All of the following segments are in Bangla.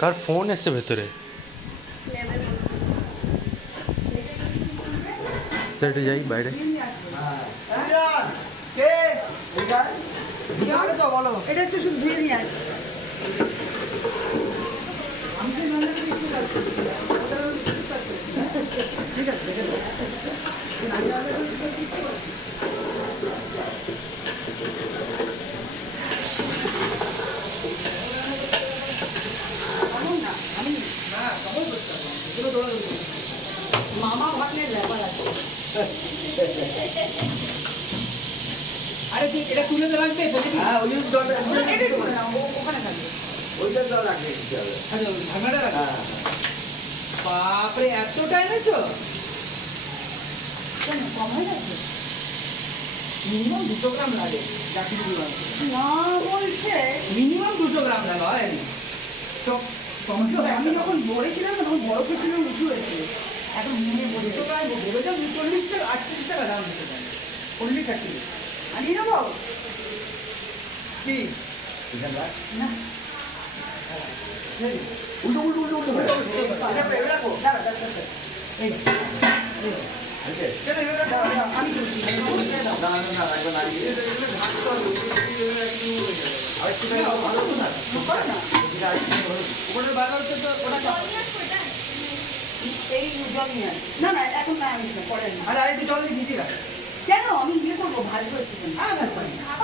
কার ফোন এসছে ভেতরে? সেটা যাই বাইরে। এটা একটু শুধু ধুয়ে নিয়ে আসবে। ঠিক আছে মামা ভাগ্নের ব্যাপার আছে। আরে তুই এটা তুলে তো রাখবে হ্যাঁ ওই জলটা ওখানে থাকবে। ওইটা জল রাখবে আচ্ছা ওই ঢাকনাটা রাখবে বাপরে এতটা এনেছো কেন কম হয়ে গেছে? মিনিমাম 200 গ্রাম লাগে জাতি না বলছে মিনিমাম 200 গ্রাম লাগে হয় তো টমেটো আমি যখন বলেছিলাম না তখন বড় কিছু উঁচু হয়েছিল। এখন মনে বলে 200 গ্রাম বলেছিলাম 40 টাকা 38 টাকা দাম দিতে পারে 40 টাকা আনিয়ে নেবো কি না উল্টো উল্টো উল্টো উল্টো এবার রাখো দাঁড়া দাঁড়া এই আমি ওটা বারবার তো ওটা এই জল নিয়ে না না এখন না আমি পরে না। আর আরেকটু জল দিয়ে ভিজিয়ে রাখ কেন আমি ইয়ে করবো ভাজবো একটু হ্যাঁ ব্যাস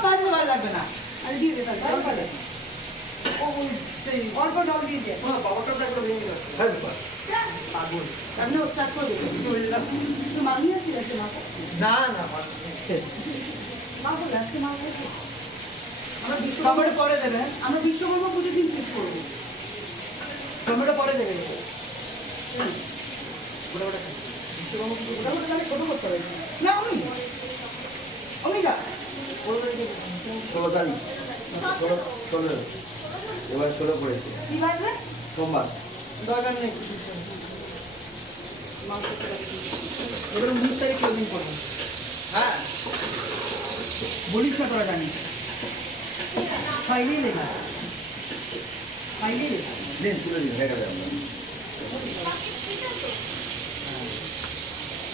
ভাজতে ভালো লাগবে না আমি দিয়ে দেবেন জল পাবে ও ওই সেই অল্প জল দিয়ে দিয়ে পাউডারটা একটু ভেঙে যাবে হ্যাঁ পাগল আপনি স্টার্ট করে দেবেন তো মামি আছি আছে মাকে না না মাকে আজকে মাকে আমরা টমেটো পরে দেবে আমরা বিশ্বকর্মা পুজো দিন শেষ করবো। টমেটো পরে দেবে ওটা ওটা আমি ছোটো করতে হবে না আমি অমিতা এবার 16 পড়েছে কি বাজবে সোমবার। দরকার নেই এবার 19 তারিখ ক্লোজিং করবো হ্যাঁ বলিস না তোরা জানিস ফাইলেই লেখা ফাইলেই লেখা দিন তুলে দিন হয়ে গেলে আমরা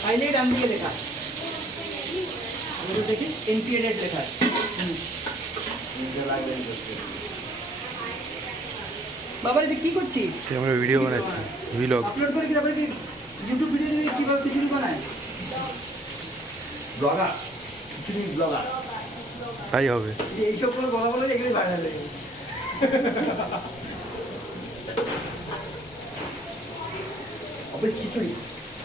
ফাইলে ডান দিকে লেখা আমি তো দেখিস এনপিএ রেট লেখা আছে। বাবা এটা কি করছিস আমরা ভিডিও বানাচ্ছি, ভিলগ। আপলোড করে কি তারপরে কি ইউটিউব ভিডিও দিয়ে কিভাবে খিচুড়ি বানায় ব্লগার খিচুড়ি ব্লগার তাই হবে। এইসব করে কথা বলে এগুলোই ভাইরাল লাগে অফিস খিচুড়ি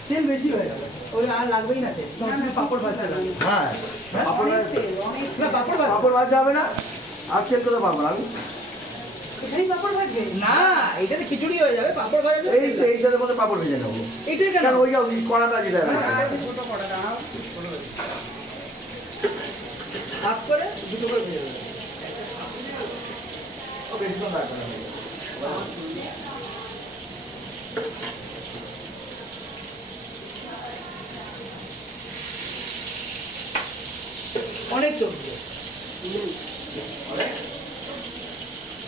তেল বেশি হয়ে যাবে ওই আর লাগবেই না তেল তখন শুধু পাপড় ভাজতে লাগবে হ্যাঁ পাপড় অনেক তেল, অনেক না পাপড় ভাজ পাপড় ভাজতে হবে না আর তেল করতে পারবো না আমি এখানেই পাপড় ভাজবে না এইটাতে খিচুড়ি হয়ে যাবে পাপড় ভাজা যাবে এই এইটার মধ্যে পাপড় ভেজে নেবো এইটা কেন কারণ ওই যে কড়াটা যেটা ছোটো করা দাঁড়াও হাফ করে দুটো করে ভেজে দেবে বেশি তো লাগবে না অনেক চলছে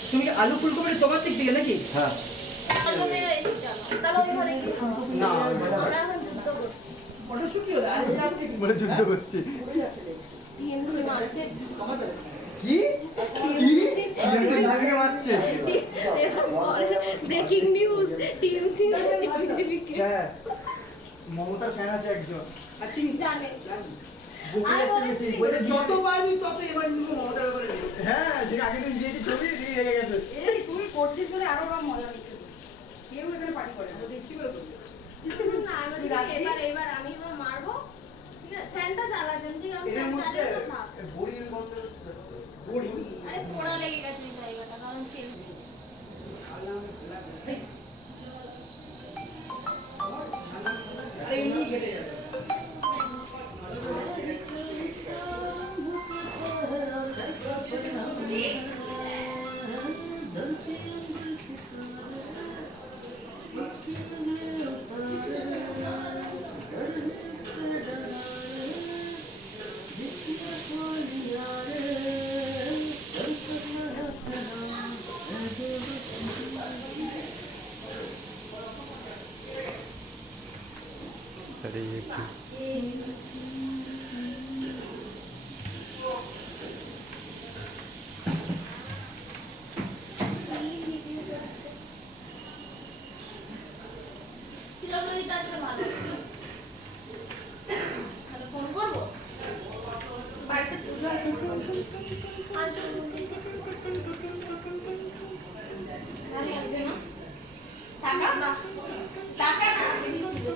তুমি কি আলু ফুলকপি তোমার দিক থেকে নাকি হ্যাঁ না ফটোশুটই হলো আর মানে যুদ্ধ করছি কি মারছে ব্রেকিং নিউজ টিএমসি হ্যাঁ মমতার ফ্যান আছে একজন আচ্ছা জানে বুকে যাচ্ছে বেশি বলে যত পারবি তত এবার শুধু মমতার ব্যাপারে নেবে। হ্যাঁ যে আগের দিন দিয়েছি ছবি দিয়ে রেগে গেছে এই তুই করছিস বলে আরো ওরা মজা নিচ্ছে কেউ এখানে পার্টি করে না দেখছি করে করবি। না এবার আমি মারবো ঠিক আছে ফ্যানটা চালাচ্ছেন ঠিক আছে এর ফ্যান মধ্যে চালিয়ে না বড়ির গন্ধ বড়ি আরে পোড়া লেগে গেছে এই জায়গাটা কারণ তেল আরে এমনি কেটে যাবে अरे ये क्या চিরপ্রদীপটা আসলে ভালো। তাহলে ফোন করবো? বাড়িতে পুজো আছে। আসো। ভালো লাগছে না? টাকা না? টাকা না, আমি তো দিবো।